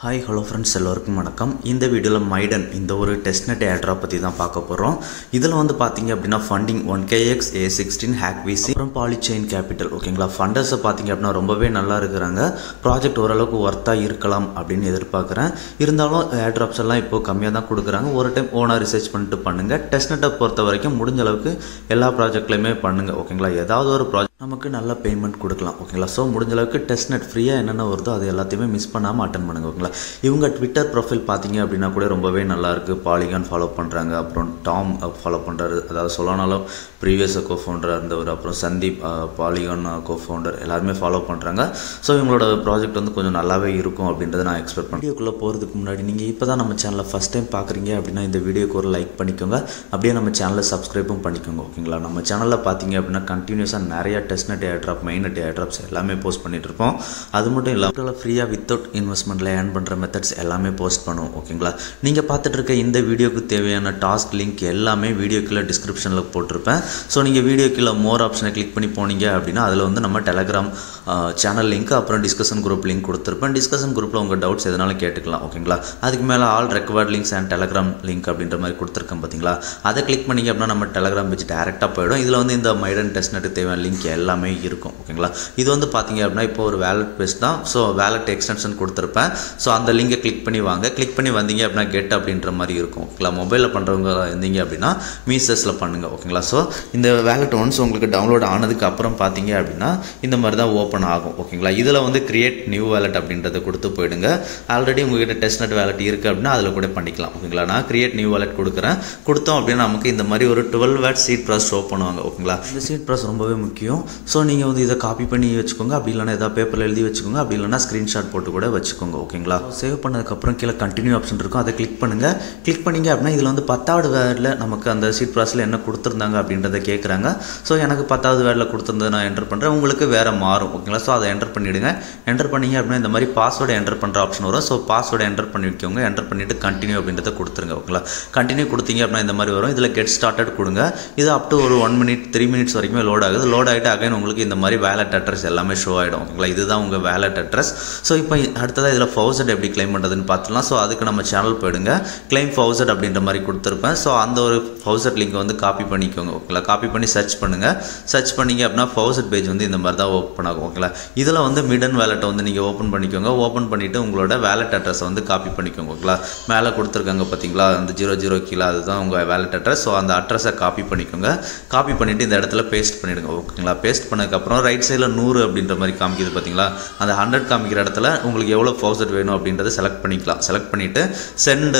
Hi hello friends எல்லோருக்கும் வணக்கம். இந்த வீடியோவில் மைடன் இந்த ஒரு டெஸ்ட்நெட் ஏர்ட்ராப் பற்றி தான் பார்க்க போகிறோம். இதில் வந்து பார்த்தீங்க அப்படின்னா ஃபண்டிங் 1KX A16 ஹேக் விசி அப்புறம் பாலிச்செயின் கேபிட்டல் ஓகேங்களா. ஃபண்டர்ஸை பார்த்தீங்க அப்படின்னா ரொம்பவே நல்லா இருக்கிறாங்க. ப்ராஜெக்ட் ஓரளவுக்கு ஒர்த்தாக இருக்கலாம் அப்படின்னு எதிர்பார்க்குறேன். இருந்தாலும் ஏர்ட்ராப்ஸ் எல்லாம் இப்போ கம்மியாக தான் கொடுக்குறாங்க. ஒரு டைம் ஓனாக ரிசர்ச் பண்ணிட்டு பண்ணுங்கள். டெஸ்ட்நெட்டை பொறுத்த வரைக்கும் முடிஞ்ச அளவுக்கு எல்லா ப்ராஜெக்ட்லையுமே பண்ணுங்கள் ஓகேங்களா. ஏதாவது ஒரு ப்ராஜெக்ட் நமக்கு நல்ல பேமெண்ட் கொடுக்கலாம் ஓகேங்களா. ஸோ முடிஞ்ச அளவுக்கு டெஸ்ட்நெட் ஃப்ரீயாக என்னென்ன வருதோ அது எல்லாத்தையுமே மிஸ் பண்ணாமல் அட்டன் பண்ணுங்க ஓகேங்களா. இவங்க ட்விட்டர் ப்ரொஃபைல் பார்த்தீங்க அப்படின்னா கூட ரொம்பவே நல்லாயிருக்கு. பாலிகான் ஃபாலோ பண்ணுறாங்க, அப்புறம் டாம் ஃபாலோ பண்ணுறாரு, அதாவது சொல்லனாலும் ப்ரீவியஸ் கோஃபவுண்டராக இருந்தவர், அப்புறம் சந்தீப் பாலிகான் கோஃபவுண்டர் எல்லாருமே ஃபாலோ பண்ணுறாங்க. ஸோ இவங்களோட ப்ராஜெக்ட் வந்து கொஞ்சம் நல்லாவே இருக்கும் அப்படின்றத நான் எக்ஸ்பெக்ட் பண்ணேன். வீடியோக்குள்ளே போகிறதுக்கு முன்னாடி நீங்கள் இப்போ தான் நம்ம சேனலை ஃபஸ்ட் டைம் பார்க்குறீங்க அப்படின்னா இந்த வீடியோக்கு ஒரு லைக் பண்ணிக்கோங்க. அப்படியே நம்ம சேனலை சப்ஸ்கிரைபும் பண்ணிக்கோங்க ஓகேங்களா. நம்ம சேனலில் பார்த்தீங்க அப்படின்னா கண்டினியூஸாக நிறைய டெஸ்ட்நெட் ஏர்ட்ராப் மெயின்நெட் ஏர்ட்ராப்ஸ் எல்லாமே போஸ்ட் பண்ணிட்டு இருப்போம். அது மட்டும் இல்லாமல் ஃப்ரீயாக வித்தவுட் இன்வெஸ்ட்மெண்ட்டில் ஏர்ன் பண்ணுற மெத்தட்ஸ் எல்லாமே போஸ்ட் பண்ணுவோம் ஓகேங்களா. நீங்கள் பார்த்துட்டு இருக்க இந்த வீடியோக்கு தேவையான டாஸ்க் லிங்க் எல்லாமே வீடியோக்குள்ளே டிஸ்கிரிப்ஷனில் போட்டிருப்பேன். ஸோ நீங்கள் வீடியோக்குள்ளே மோர் ஆப்ஷனை கிளிக் பண்ணி போனீங்க அப்படின்னா அதில் வந்து நம்ம டெலகிராம் சேனல் லிங்க் அப்புறம் டிஸ்கஷன் குரூப் லிங்க் கொடுத்துருப்பேன். டிஸ்கஷன் குரூப்பில் உங்கள் டவுட்ஸ் எதனாலும் கேட்டுக்கலாம் ஓகேங்களா. அதுக்கு மேலே all required links and Telegram link அப்படின்ற மாதிரி கொடுத்துருக்கேன் பார்த்தீங்களா. அதை கிளிக் பண்ணிங்க அப்படின்னா நம்ம டெலகிராம் பேஜ் டேரெக்டாக போயிடும். இதில் வந்து இந்த மைடன் டெஸ்ட்நெட் தேவையான லிங்க் எல்லாமே இருக்கும் ஓகேங்களா. இது வந்து பார்த்தீங்க அப்படின்னா இப்போ ஒரு வேலட் பேஸ் தான். ஸோ வேலட் எக்ஸ்டென்ஷன் கொடுத்துருப்பேன். ஸோ அந்த லிங்கை கிளிக் பண்ணி வாங்க. கிளிக் பண்ணி வந்தீங்க அப்படின்னா கெட் அப்படின்ற மாதிரி இருக்கும் ஓகேங்களா. மொபைலில் பண்ணுறவங்க இருந்தீங்க அப்படின்னா மீசஸில் பண்ணுங்கள் ஓகேங்களா. ஸோ இந்த வேலட் ஒன்ஸ் உங்களுக்கு டவுன்லோட் ஆனதுக்கு அப்புறம் பார்த்தீங்க அப்படின்னா இந்த மாதிரி தான் ஓப்பன் ஆகும் ஓகேங்களா. இதில் வந்து கிரியேட் நியூ வேலட் அப்படின்றத கொடுத்து போயிடுங்க. ஆல்ரெடி உங்ககிட்ட டெஸ்ட்நெட் வேலட் இருக்குது அப்படின்னா அதில் கூட பண்ணிக்கலாம் ஓகேங்களா. நான் கிரியேட் நியூ வேலட் கொடுக்குறேன். கொடுத்தோம் அப்படின்னா நமக்கு இந்த மாதிரி ஒரு 12 வாட் சீட் ப்ராஸ் ஷோ பண்ணுவாங்க ஓகேங்களா. இந்த சீட் ப்ராஸ் ரொம்பவே முக்கியம். ஸோ நீங்கள் வந்து இதை காப்பி பண்ணி வச்சுக்கோங்க. அப்படி இல்லைனா ஏதாவது பேப்பரில் எழுதி வச்சுக்கோங்க. அப்படி இல்லைனா ஸ்க்ரீன்ஷாட் போட்டு கூட வச்சுக்கோங்க ஓகேங்களா. சேவ் பண்ணதுக்கப்புறம் கீழே கண்டினியூ ஆப்ஷன் இருக்கும். அதை கிளிக் பண்ணுங்கள். கிளிக் பண்ணிங்க அப்படின்னா இதில் வந்து 10வது வேர்டில் நமக்கு அந்த சீட் ப்ராஸில் என்ன கொடுத்துருந்தாங்க அப்படின்றத கேட்குறாங்க. ஸோ எனக்கு 10வது வேர்டில் கொடுத்துருந்தது நான் என்டர் பண்ணுறேன். உங்களுக்கு வேறு மாறும் ஓகேங்களா. ஸோ அதை என்டர் பண்ணிவிடுங்க. என்டர் பண்ணிங்க அப்படின்னா இந்த மாதிரி பாஸ்வேர்டை என்டர் பண்ணுற ஆப்ஷன் வரும். ஸோ பாஸ்வேர்டை என்டர் பண்ணி வைக்கோங்க. என்டர் பண்ணிவிட்டு கண்டினியூ அப்படின்றத கொடுத்துருங்க ஓகேங்களா. கண்டினியூ கொடுத்தீங்க அப்படின்னா இந்த மாதிரி வரும். இதில் கெட் ஸ்டார்டட் கொடுங்க. இது அப் டு ஒரு 1 மினிட் 3 மினிட்ஸ் வரைக்குமே லோட் ஆகுது. லோட் ஆகிட்டு அகைன் உங்களுக்கு இந்த மாதிரி வேலட் அட்ரஸ் எல்லாமே ஷோ ஆகிடும் ஓகேங்களா. இதுதான் உங்கள் வேலட் அட்ரஸ். ஸோ இப்போ அடுத்ததாக இதில் ஃபவுசட் எப்படி கிளைம் பண்ணுறதுன்னு பார்த்துலாம். ஸோ அதுக்கு நம்ம சேனல் போயிடுங்க. கிளைம் ஃபவுசட் அப்படின்ற மாதிரி கொடுத்துருப்பேன். ஸோ அந்த ஒரு ஃபவுசட் லிங்கை வந்து காப்பி பண்ணிக்கோங்க ஓகேங்களா. காப்பி பண்ணி சர்ச் பண்ணுங்கள். சர்ச் பண்ணிங்க அப்படின்னா ஃபவுசட் பேஜ் வந்து இந்த மாதிரி தான் ஓப்பன் ஆகும் ஓகேங்களா. இதில் வந்து மிடன் வேலட்டை வந்து நீங்கள் ஓப்பன் பண்ணிக்கோங்க. ஓப்பன் பண்ணிவிட்டு உங்களோட வேலட் அட்ரஸை வந்து காப்பி பண்ணிக்கோங்க ஓகேங்களா. மேலே கொடுத்துருக்காங்க பார்த்தீங்களா அந்த 00 கீழே, அதுதான் உங்கள் வேலட் அட்ரஸ். ஸோ அந்த அட்ரஸை காப்பி பண்ணிக்கோங்க. காப்பி பண்ணிவிட்டு இந்த இடத்துல பேஸ்ட் பண்ணிவிடுங்க ஓகேங்களா. பேஸ்ட் பண்ணதுக்கப்புறம் ரைட் சைடில் 100 அப்படின்ற மாதிரி காமிக்குது பார்த்தீங்களா. அந்த 100 காமிக்கிற இடத்துல உங்களுக்கு எவ்வளோ ஃபவுசட் வேணும் அப்படின்றத செலக்ட் பண்ணிக்கலாம். செலக்ட் பண்ணிவிட்டு சென்ட்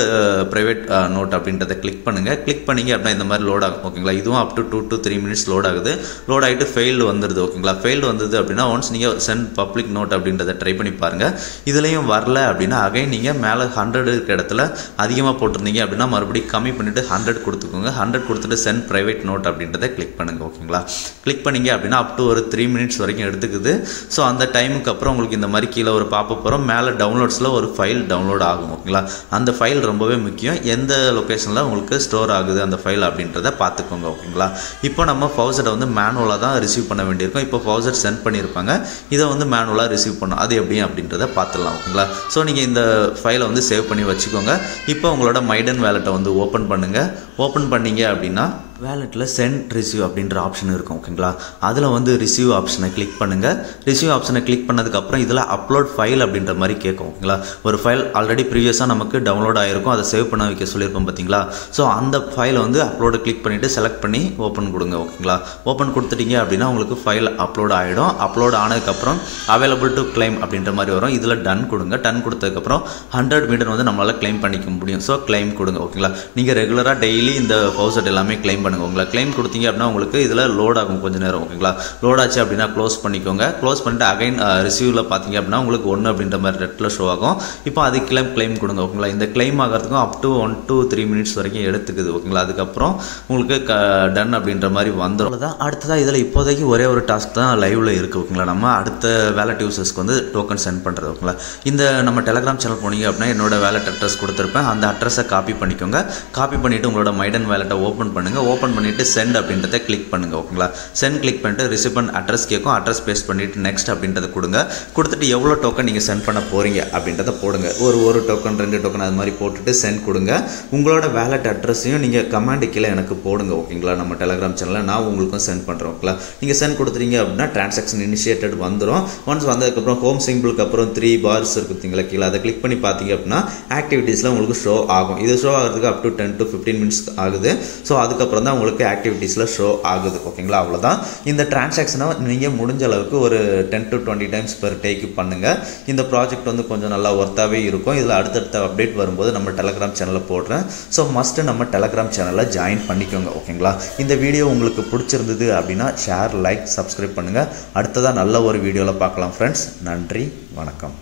ப்ரைவேட் நோட் அப்படின்றத கிளிக் பண்ணுங்கள். கிளிக் பண்ணிங்க அப்படின்னா இந்த மாதிரி லோட் ஆகும் ஓகேங்களா. இதுவும் up to 2 to 3 minutes load ஆகுது. லோட் ஆகிட்டு ஃபெயில்டு வந்துடுது ஓகேங்களா. ஃபெயில்டு வந்தது அப்படின்னா ஒன்ஸ் நீங்கள் சென்ட் பப்ளிக் நோட் அப்படின்றத ட்ரை பண்ணி பாருங்கள். இதுலேயும் வரல அப்படின்னா அகைன் நீங்கள் மேலே 100 இருக்க இடத்துல அதிகமாக போட்டிருந்தீங்க அப்படின்னா மறுபடியும் கம்மி பண்ணிவிட்டு 100 கொடுத்துக்கோங்க. 100 கொடுத்துட்டு சென்ட் ப்ரைவேட் நோட் அப்படின்றத கிளிக் பண்ணுங்கள் ஓகேங்களா. கிளிக் பண்ணிங்க அப்படின்னா அப் டு ஒரு 3 மினிட்ஸ் வரைக்கும் எடுத்துக்குது. ஸோ அந்த டைமுக்கு அப்புறம் உங்களுக்கு இந்த மாதிரி கீழே ஒரு பாப்பப் வரும். மேலே டவுன்லோட்ஸில் ஒரு ஃபைல் டவுன்லோட் ஆகும் ஓகேங்களா. அந்த ஃபைல் ரொம்பவே முக்கியம். எந்த லொக்கேஷனில் உங்களுக்கு ஸ்டோர் ஆகுது அந்த ஃபைல் அப்படின்றத பார்த்துக்கோங்க ஓகேங்களா. இப்போ நம்ம ஃபவுசட்டை வந்து மேனுவலாக தான் ரிசீவ் பண்ண வேண்டியிருக்கும். இப்போ ஃபவுசட் சென்ட் பண்ணியிருப்பாங்க. இதை வந்து மேனுவலாக ரிசீவ் பண்ணணும். அது எப்படி அப்படின்றத பார்த்துடலாம் ஓகேங்களா. ஸோ நீங்கள் இந்த ஃபைலை வந்து சேவ் பண்ணி வச்சுக்கோங்க. இப்போ உங்களோட மைடன் வேலட்டை வந்து ஓப்பன் பண்ணுங்கள். ஓப்பன் பண்ணீங்க அப்படின்னா வேலெட்டில் சென்ட் ரிசீவ் அப்படின்ற ஆப்ஷன் இருக்கும் ஓகேங்களா. அதில் வந்து ரிசீவ் ஆப்ஷனை கிளிக் பண்ணுங்கள். ரிசீவ் ஆப்ஷனை கிளிக் பண்ணதுக்கப்புறம் இதில் அப்லோட் ஃபைல் அப்படின்ற மாதிரி கேட்கும் ஓகேங்களா. ஒரு ஃபைல் ஆல்ரெடி ப்ரீவியஸாக நமக்கு டவுன்லோட் ஆகிருக்கும். அதை சேவ் பண்ண வைக்க சொல்லியிருப்போம் பார்த்தீங்களா. ஸோ அந்த ஃபைலை வந்து அப்லோடு கிளிக் பண்ணிவிட்டு செலக்ட் பண்ணி ஓப்பன் கொடுங்க ஓகேங்களா. ஓப்பன் கொடுத்துட்டீங்க அப்படின்னா உங்களுக்கு ஃபைல் அப்லோட் ஆகிடும். அப்லோட் ஆனதுக்கப்புறம் அவைலபிள் டு கிளைம் அப்படின்ற மாதிரி வரும். இதில் டன் கொடுங்க. டன் கொடுத்ததுக்கப்புறம் 100 மீட்டர் வந்து நம்மளால் கிளைம் பண்ணிக்க முடியும். ஸோ கிளைம் கொடுங்க ஓகேங்களா. நீங்கள் ரெகுலராக டெய்லி இந்த ஃபவுசட் எல்லாமே கிளைம் பண்ணுங்க. உங்களை கிளைம் கொடுத்தீங்க அப்படின்னா உங்களுக்கு இதில் லோட் ஆகும் கொஞ்சம் நேரம் ஓகேங்களா. லோட் ஆச்சு அப்படின்னா க்ளோஸ் பண்ணிக்கோங்க. க்ளோஸ் பண்ணிட்டு அகைன் ரிசீவில் பார்த்தீங்க அப்படின்னா உங்களுக்கு 1 அப்படின்ற மாதிரி ரெட்டில் ஷோ ஆகும். இப்போ அதுக்கு கிளைம் கொடுங்க ஓகேங்களா. இந்த கிளைம் ஆகிறதுக்கும் அப் டு 1 to 3 மினிட்ஸ் வரைக்கும் எடுத்துக்குது ஓகேங்களா. அதுக்கப்புறம் உங்களுக்கு டன் அப்படின்ற மாதிரி வந்துடும். அவ்வளோதான். அடுத்ததாக இதில் இப்போதைக்கு ஒரே ஒரு டாஸ்க் தான் லைவில் இருக்குது ஓகேங்களா. நம்ம அடுத்த வேலட் யூசர்ஸ்க்கு வந்து டோக்கன் சென்ட் பண்ணுறது ஓகேங்களா. இந்த நம்ம டெலகிராம் சேனல் போனீங்க அப்படின்னா என்னோட வேலட் அட்ரஸ் கொடுத்துருப்பேன். அந்த அட்ரஸை காப்பி பண்ணிக்கோங்க. காப்பி பண்ணிவிட்டு உங்களோட மைடன் வேலட்டை ஓப்பன் பண்ணுங்கள். ஓப்பன் பண்ணிவிட்டு சென்ட் அப்படின்றத கிளிக் பண்ணுங்கள். ஓகேங்களா, சென்ட் கிளிக் பண்ணிட்டு ரிசிபன் அட்ரஸ் கேட்கும். அட்ரஸ் பேஸ்ட் பண்ணிவிட்டு நெக்ஸ்ட் அப்படின்றத கொடுங்க. கொடுத்துட்டு எவ்வளோ டோக்கன் நீங்கள் சென்ட் பண்ண போகிறீங்க அப்படின்றத போடுங்க. ஒரு டோக்கன் 2 டோக்கன் அது மாதிரி போட்டுட்டு சென்ட் கொடுங்க. உங்களோட வேலட் அட்ரஸையும் நீங்கள் கமெண்ட் கீழே எனக்கு போடுங்க. ஓகேங்களா, நம்ம டெலகிராம் சேனலில் நான் உங்களுக்கும் சென்ட் பண்ணுறோம். ஓகேங்களா, நீங்கள் சென்ட் கொடுத்துறீங்க அப்படின்னா டிரான்சாக்ஷன் இனிஷியேட்டட் வந்துடும். ஒன்ஸ் வந்ததுக்கப்புறம் ஹோம் சிம்பிளுக்கு அப்புறம் 3 bars இருக்குங்களா கீழே, அதை கிளிக் பண்ணி பார்த்தீங்க அப்படின்னா ஆக்டிவிட்டீஸில் உங்களுக்கு ஷோ ஆகும். இது ஷோ ஆகிறதுக்கு அப் டு 10 to 15 minutes ஆகுது. ஸோ அதுக்கப்புறம் தான் உங்களுக்கு ஆக்டிவிட்டீஸில் ஷோ ஆகுது. ஓகேங்களா, அவ்வளோதான். இந்த டிரான்சாக்ஷனை நீங்கள் முடிஞ்ச அளவுக்கு ஒரு 10 to 20 times per டேக்கு பண்ணுங்கள். இந்த ப்ராஜெக்ட் வந்து கொஞ்சம் நல்லா ஒர்த்தாகவே இருக்கும். இதில் அடுத்தடுத்த அப்டேட் வரும்போது நம்ம டெலகிராம் சேனலில் போடுறேன். ஸோ மஸ்ட்டு நம்ம டெலகிராம் சேனலில் ஜாயின் பண்ணிக்கோங்க. ஓகேங்களா, இந்த வீடியோ உங்களுக்கு பிடிச்சிருந்தது அப்படின்னா ஷேர், லைக், சப்ஸ்கிரைப் பண்ணுங்கள். அடுத்ததாக நல்ல ஒரு வீடியோவில் பார்க்கலாம் ஃப்ரெண்ட்ஸ். நன்றி, வணக்கம்.